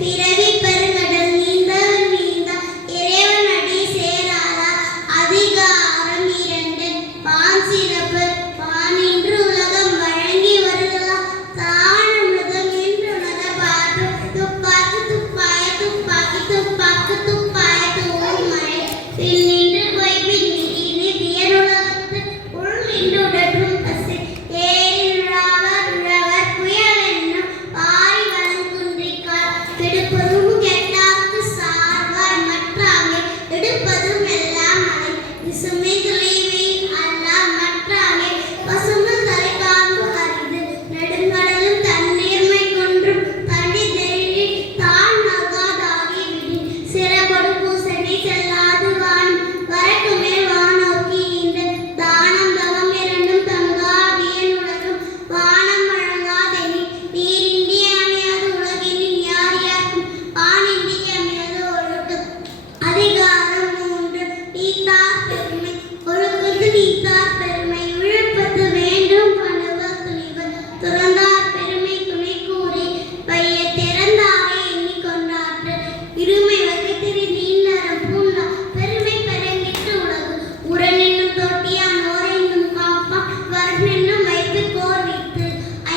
பிறவி பெருங்கடல் நீந்த நீந்த இறைவன் அடி சேராதா அதிகாரம் 2 பான் சிறப்பு பானின்று உலகம் வழங்கி வருதலா தானமிருதம் என்று உலக பாட்டு துப்பாக்கு துப்பாய துப்பாக்கி துப்பாக்கு துப்பாய தூவும் மழை நின்று போய் பின்னி வியனுலகத்து உள் நின்று உடற்றும் பசு ஏறிழவர் உழவர் புயல் என்னும் பாரி வளம் குன்றிக்கால் கெடுப்பதும் கெட்டாக்கு சார்வார் மற்றாங்கே எடுப்பதும் எல்லாம் மலை விசுமை துளைவே அல்லா மற்றாங்கே பசுமை தலை காம்பு அறிந்து நெடுங்கடலும் தண்ணீர்மை கொன்றும் தண்ணி தெளி தான் நகாதாகி விடி சிறபடு பூசனை செல்லாது வானும் வரக்கு மேல் வானோக்கி இந்த தானம் தவம் இரண்டும் தங்காவியன் உலகம் வானம் வழங்காதெனி நீரின்றி அமையாது உலகினில் யார் யாருக்கும் வானின்றி அமையாது ஒழுக்கம் அதிகாரம் 3 நீத்தார் பெருமை ஒழுக்கத்து நீத்தார் பெருமை விழுப்பது வேண்டும் பணுவல் துணிவர் துறந்தார் பெருமை துணை கூறி பைய திறந்தாரை எண்ணிக்கொண்டாற்று இருமை வகைத்திரி நீண்டரம் பூண்டா பெருமை பெருங்கிட்டு உலகு உரனென்னும் தொட்டியான் ஓரென்னும் காப்பான் வரனென்னும் வைத்து கோர் வைத்து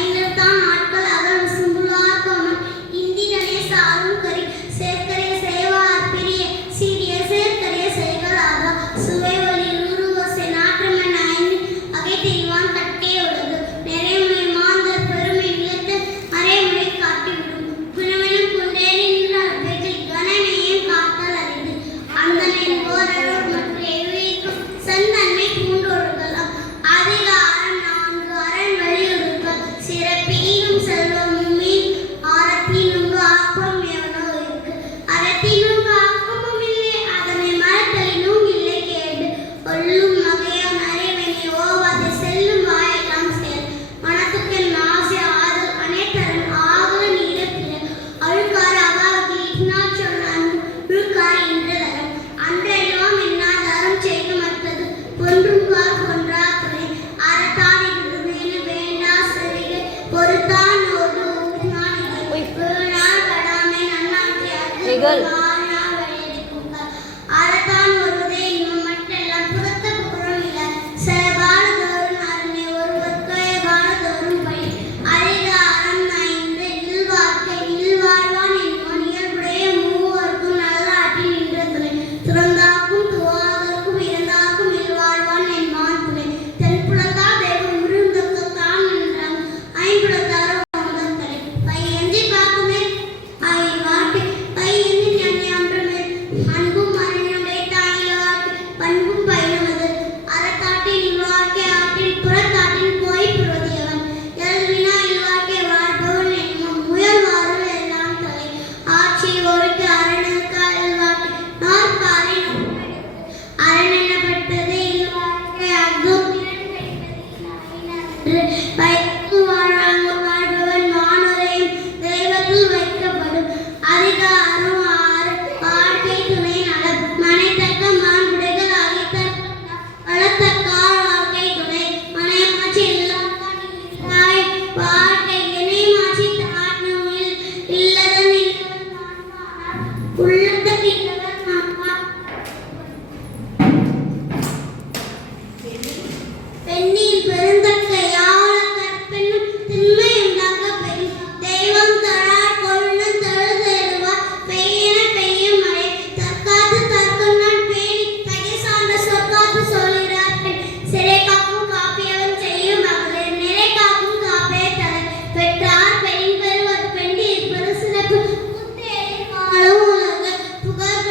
ஐந்தத்தான் ஆட்கள் அகல் சும்புலார் கோணம் இந்திரனே சாரும் கறி சேர்க்கரை செய்வார் பிரிய சீரிய சேர்க்கரைய செய்களாக சுவை ஒளி உருவசை நாற்றமென ஐந்து அகை தெய்வான் கட்டே உலகு நிறைமுறை மாந்தர் பெருமை நிலத்து மறைமுறை காட்டிவிடும் குணமெனும் குன்றே நின்றார் வெகு கணனையும் காத்தல் அறிந்து அந்தனின் ஓரளவு மற்ற எவ்விக்கும் சந்தன்மை பூண்டொழுகலாம் அதிகாரம் 4 அரண் வலியுறுத்தல் சிறப்பீனும் செல்வமும் மீன் ஆரத்தினும் ஆக்கம் எவனோ இருக்கு அறத்தினும் ஆக்கமும் இல்லை அதனை மறத்தலினும் இல்லை கேடு கொல்லும் வகையோ நரைவெனி ஓவாது செல்லும் வாயெல்லாம் செயல் மனத்துக்கென் ஆசை ஆதல் அனைத்தரன் ஆகல நீரத்தில அழுக்கார அவாவுக்கு இன்னா சொன்ன அழுக்கார இன்றதரம் அன்றெல்லாம் என்னாதாரம் செய்து மற்றது ஒன்றும் கால் கொன்றா துணை அறத்தான் இருந்தது வேண்டா செறிகை பொறுத்தான் ஒரு ஊற்றினான் இதை வேணால் கடாமை நன்னாற்றியார் அறத்தான் ஒருவதே இன்னும் மற்றெல்லாம் புறத்த புறம் இல்லை செலவானதோறும் அருணை ஒருவர்க்கே வானதோறும் பழி அதிகாரம் 5 இல்வாழ்க்கை இல்வாழ்வான் என்பவன் இயல்புடைய மூவர்க்கும் நல்லாற்றில் நின்ற துணை துறந்தாக்கும் துவாதற்கும் இறந்தாக்கும் இல்வாழ்வான் என்பான் துணை தென்புலத்தா தெய்வம் விருந்தத்தான் நின்றான் ஐம்புலத்தாரோ அமுதம் தலை பை எஞ்சி பார்க்குமே ஐ வாட்டி பை எஞ்சி ஞானியான்றமே அன்பும் மரணமுடை தாயிலவார்க்கு பண்பும் பயிலுவது அறத்தாட்டின் இல்வாழ்க்கை ஆற்றில் புறத்தாட்டின் போய் புரதியவன் எல்வினா இல்வாழ்க்கை வாழ்பவன் என்னும் முயல்வாறு எல்லாம் தலை ஆட்சி ஒழுக்கு அரணுக்கு இல்வாழ்க்கை நாற்காரை அரண் எனப்பட்டது இல்வாழ்க்கை அக்தும் வைத்து வாழ்பவன் வானுரையும் தெய்வத்தில் வைக்கப்படும் அதிகாரம் 6 வாழ்க்கை துணை நலம் மனைத்தக்க மாண்புடைகள் அகித்த வளத்தக்கால் வாழ்க்கை துணை மனைமாட்சி இல்லாய் வாழ்க்கை இணைமாட்சி தாழ்நூலில் இல்லதன் உள்ளதன் இல்லதன் நான்கார் பெண்ணின் பெருந்தக்க யாவல கற்பெண்ணும் திண்மை உண்டாக்க பெண் தெய்வம் தழார் கொள்ளும் தழுதெழுவார் பெய்யென பெய்யும் மழை தற்காத்து தற்கொண்டான் பேணி தகை சார்ந்த சொற்காத்து சொல்கிறார் பெண் சிறை காக்கும் காப்பியவன் செய்யும் மகளிர் நிறை காக்கும் காப்பே தலை பெற்றார் பெண் பெறுவர் பெண்டி இருப்பது சிறப்பு புத்தேறி காலம் உலக புகழ்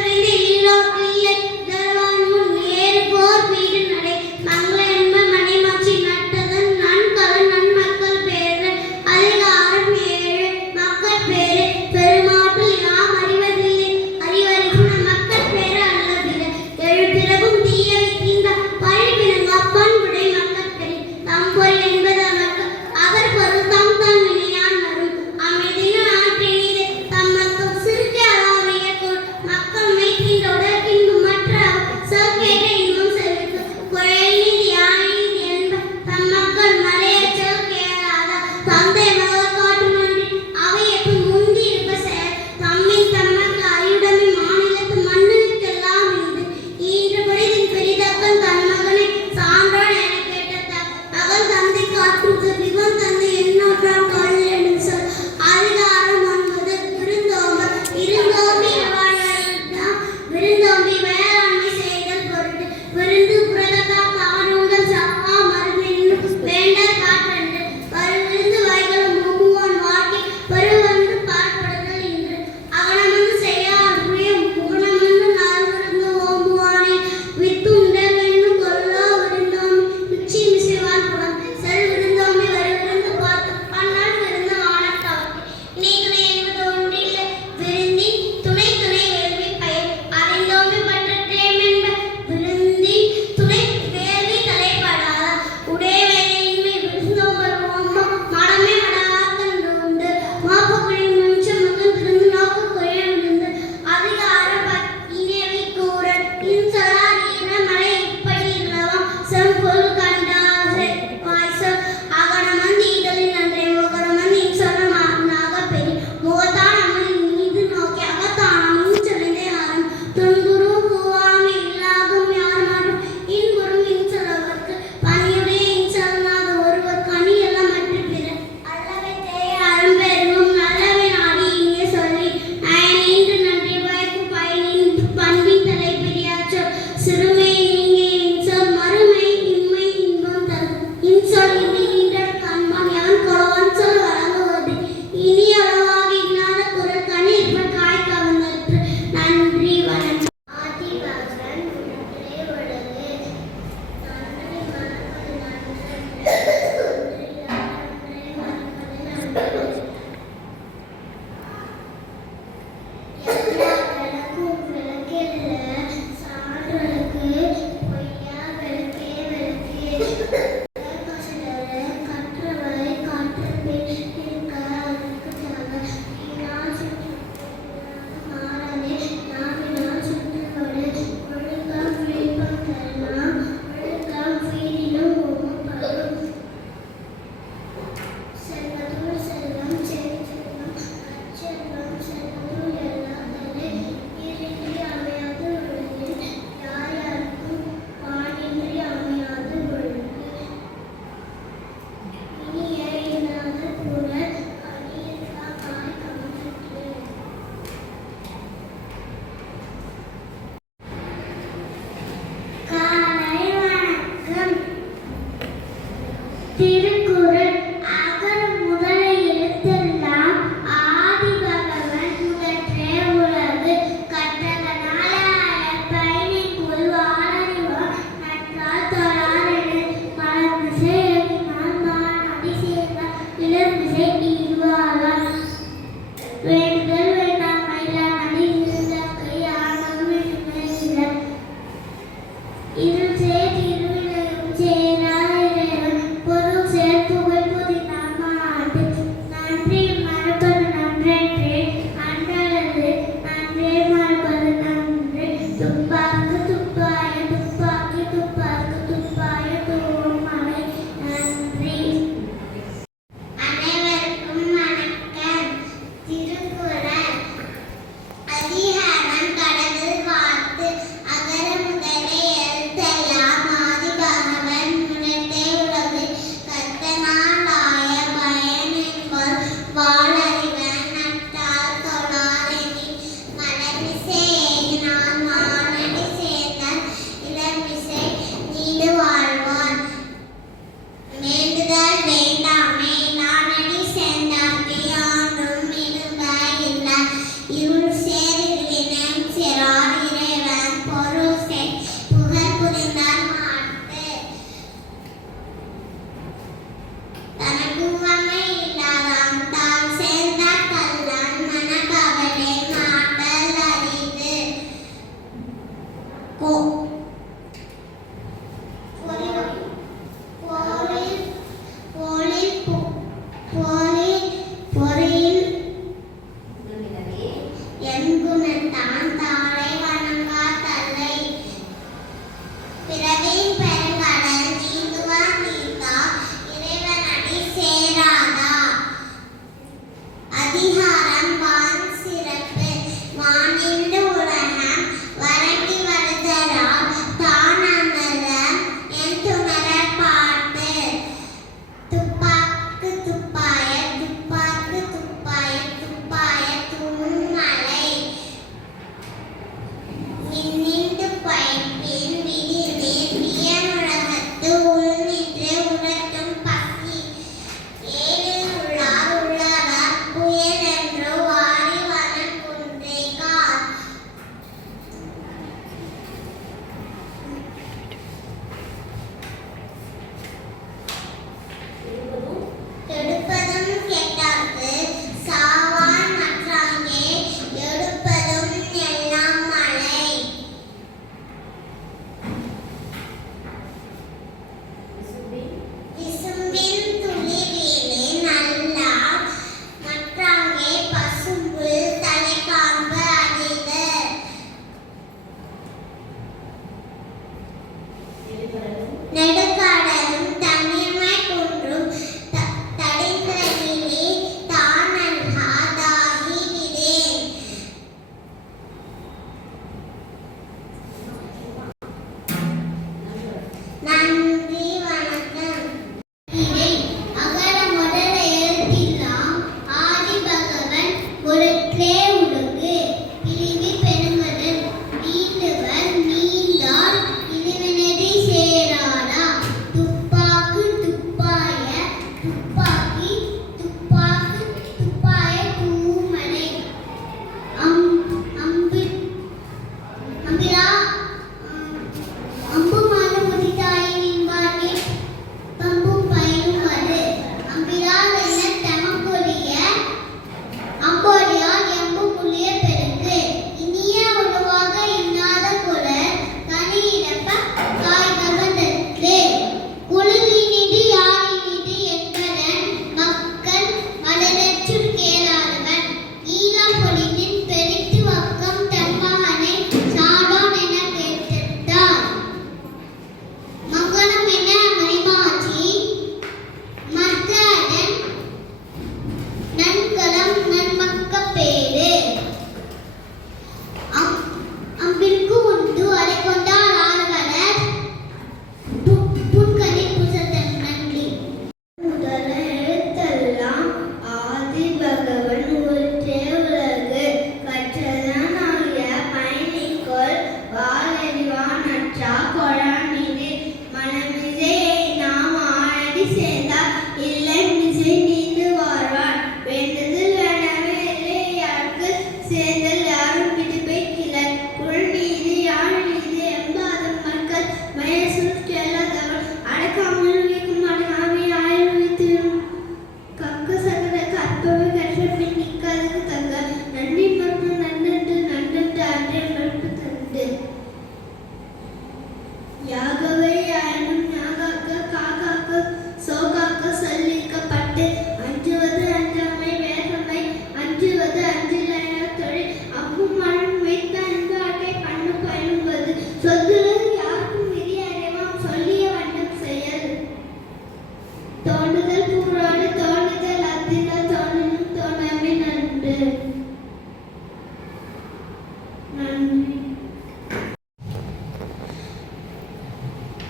நன்றி.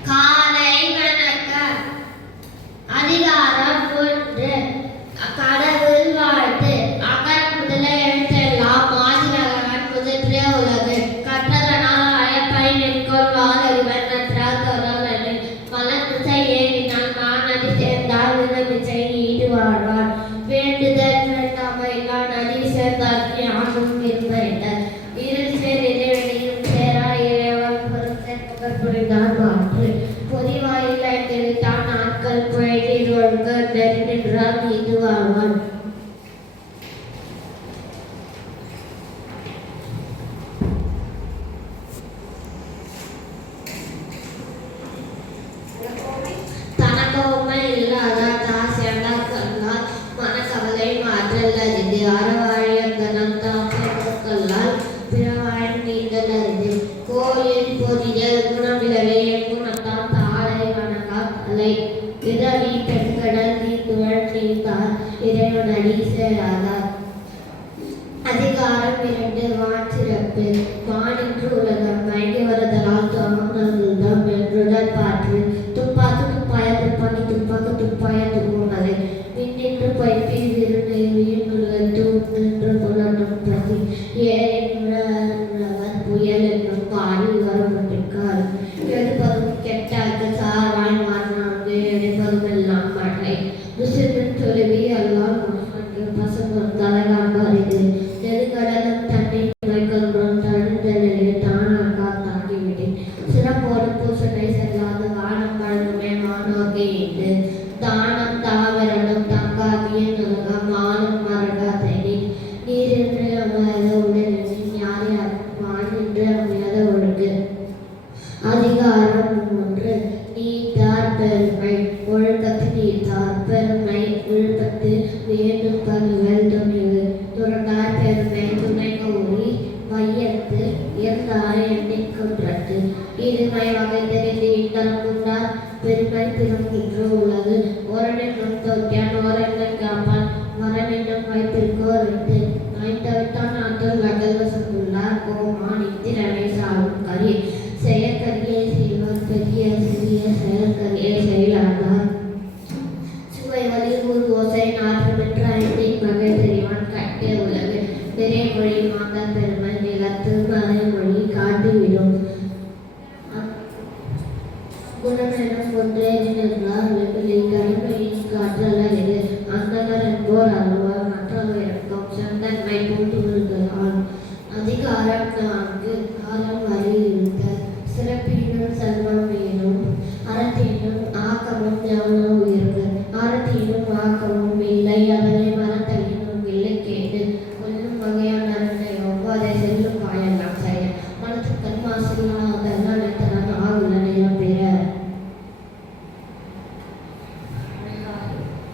காலை வணக்கம். அதிகாரம் 1. கடவுள் வாழ்த்து. அகர முதல எழுத்தெல்லாம் மாதிநகரன் முதற்றே உலகு. கற்றதனால் அயப்பை நிற்கொள் வாழறிவன் நன்றால் தொடர்ந்து மலர்மிசை ஏறினால் மாநதி சேர்ந்தால் விதமிசை ஈடு வாழ்வார். வேண்டுதல் வேண்டாமை நதி சேர்ந்தார்க்கு யாரும் விரும்ப இருள் சேர் இறைவனையும் சேரா இறைவன் பொருத்த புகழ் புரிந்தான் மாற்று. பொதிவாயிலை தெரித்தான் நாட்கள் புழைநீர் ஒழுங்க நெறி நின்றார் மீது வாழ்வான். தனக்கோமை இல்லாதார் தாசேண்டார் கல்லால் மனக்கவலை மாற்றல் அறிந்து அறவாழியங்கனம் தாக்கல்லால் பிறவாழ் நீந்தல் அறிந்து. கோயில் பொதியல் குணமிலவே குணத்தான் தாளை வணங்கால் தலை. இரவி பெண்கடல் நீந்துவள் நீந்தார் இறைவனடி சேராதார். அதிகாரம் 2. வான் சிறப்பு. வானின்று உலகம் மயங்கி வருதலால் தோன்றுதம் என்றுடல் பாற்று. துப்பாக்கு துப்பாய துப்பாக்கி துப்பாக்கு துப்பாய துப்புமலை. விண்ணின்று பைப்பி விருநீர் தூன்று புலனும் பசி. ஏறினுழவர் புயல் என்னும் வானில் வரப்பட்டிருக்கார். எடுப்பதும் கெட்டாக்கு சார்வாய் மாறினாங்க எடுப்பதும் எல்லாம் மழை. முசிறின் தொலைவி அல்லால் மோசன்று பசுமம் தலைகாண்பு அறிது. நெருங்கடலும் தண்ணீர் துணைக்கொன்றும் தழுந்தலிலே தானாக்கா தாங்கிவிட்டேன். சிறப்போடு பூசனை செல்லாது வானம் வழங்குமே மானோக்கே இன்று. தானம் தாவரனும் தங்காகிய நுலகம் மானம் மரகாதனி. நீரின்று அமையாத உடலின் யார் வானின்று அமையாத ஒழுங்கு. அதிகாரம் 3. நீத்தார் பெருமை. ஒழுக்கத்து நீத்தார் பெருமை விழுப்பத்து வேண்டும் பணிகள் துணிவு. துறந்தார் பெருமை துணை கூறி வையத்து இருந்தார் எண்ணிக்கொன்றது. இருமை வகை தெரிந்து இந்தரம் உண்டார் பெருமை பிறங்கின்று உள்ளது. ஓரணின்றும் தோற்றான் ஓரங்கள் காப்பான் மரணின்றும் வைப்பிற்கோர் வைத்து. நாய்த்தவித்தான் ஆற்றல் வகல் வசந்துள்ளார் கோமான் இத்திரனை சாலும் கரி. செயற்கரியை செய்வார் பெரிய சிறிய செயற்கரியை செயலாதார். சுவை வலி ஊர் ஓசை நாற்றமென்ற ஐந்தின் வகை தெரிவான் கட்டே உலகு. நிறைமொழி மாந்தர் பெருமை நிலத்து மறைமொழி காட்டிவிடும். குணமெனும் ஒன்றே நின்றார் வெகுளி கரிமையின் காற்றல்ல இது. அந்தனர் என்போர் அருவார் மற்றவருக்கும் செந்தன்மை பூண்டு விழுதலால். அதிகாரம் 4. காலம் வலியுறுத்த. சிறப்பினும் செல்வம் வேணும் அறத்தினும் ஆக்கமும் ஞானம் உயர்வு. அறத்தினும் ஆக்கமும் இல்லை அதனை மறத்தலினும் இல்லை கேடு. கொல்லும் வகையான அறனை ஒவ்வாதை செல்லும் வாயெல்லாம் செய்ய. மனத்துக்கண் மாசில்லாதெல்லாம் எத்தனால் ஆகுல நேரம் பெற.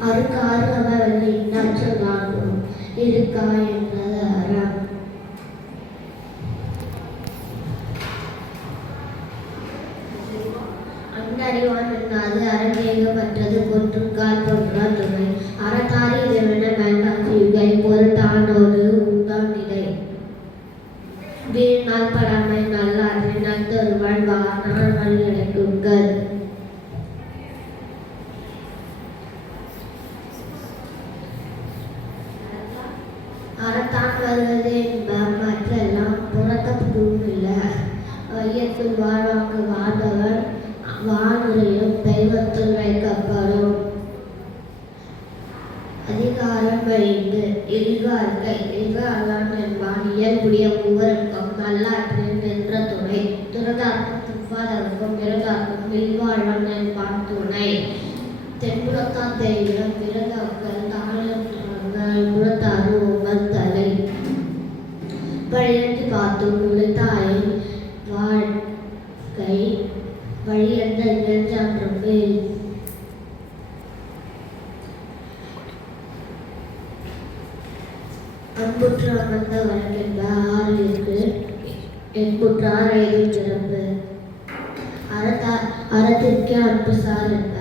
அறுக்காறு அவர்கள் இன்னாற்றல் நான்கும் இருக்கா என்றது அறம். அன்னறிவான் என்னாது அரங்கேகப்பட்டது கொன்றும் கால் போன்றால் துணை. அறத்தாரி இறைவன வேண்டாம் செய்கை பொருட்டானோடு உண்டாம் நிலை. வீழ்நாள் படாமை நல்லாற்றை நல்தொருவன் வாழ்நாள் வழியடைக்குங்கள். அறத்தான் வருவது என்ப மற்றெல்லாம் புறக்கப்பும் இல்லை. வையத்துள் வாழ்வாங்கு வாழ்பவன் வானுரையும் தெய்வத்துள் வைக்கப்படும். அதிகாரம் 5. இல்வாழ்க்கை. இல்வாழ்வான் என்பான் இயல்புடைய மூவருக்கும் நல்லாற்றின் என்ற துணை. துறந்தார்க்கும் துப்பாதற்கும் பிறந்தார்க்கும் இல்வாழ்வான் என்பான் துணை. தென்புறத்தான் தெரிவிடம் பிறந்தாக்கள் தாழங்கள் புறத்தாறு உங்கள் தலை. வழியன்று பார்த்தும் உழைத்தாயின் வாழ்க்கை வழியந்த இழஞ்சாற்றும் மேல். அன்புற்று அமர்ந்த வழக்கென்ப ஆறிற்கு என்புற்றார் எய்தும் சிறப்பு. அறத்திற்கே அன்பு சார் என்ப